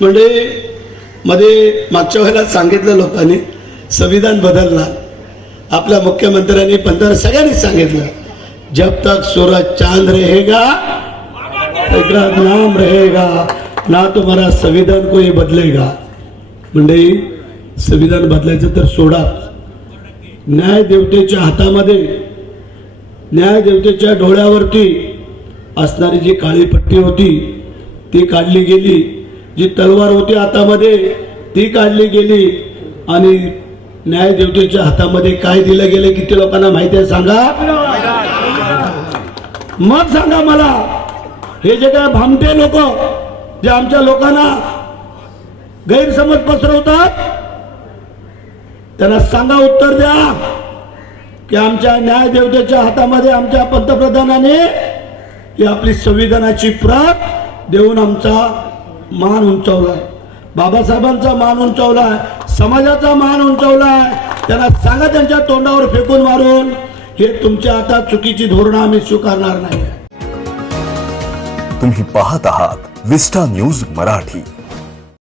म्हणजे मध्ये मागच्या वेळेला सांगितलं लोकांनी संविधान बदलणार आपल्या मुख्यमंत्र्यांनी पंधरा सगळ्यांनी सांगितलं जब तक सूरज चांद रहेगा तेरा नाम रहेगा ना तुम्हारा संविधान कोणी बदलेगा. म्हणजे संविधान बदलायचं तर सोडा. न्याय देवतेच्या हातामध्ये न्याय देवतेच्या डोळ्यावरती असणारी जी काळी पट्टी होती ती काढली गेली. जी तलवार होती हातामध्ये ती काढली गेली आणि न्याय देवतेच्या हातामध्ये काय दिलं गेलं किती लोकांना माहिती आहे सांगा? मग सांगा मला. हे जे काय भामटे लोक जे आमच्या लोकांना गैरसमज पसरवतात त्यांना सांगा उत्तर द्या. की आमच्या न्याय देवतेच्या हातामध्ये आमच्या पंतप्रधानाने ही आपली संविधानाची प्रत देऊन आमचा मान उंचावला आहे बाबासाहेबांचा मान उंचावलाय. समाजाचा मान उंचावलाय. त्यांना सांगा त्यांच्या तोंडावर फेकून मारून हे तुमच्या आता चुकीची धोरणं आम्ही स्वीकारणार नाही तुम्ही पाहत आहात विस्टा न्यूज मराठी.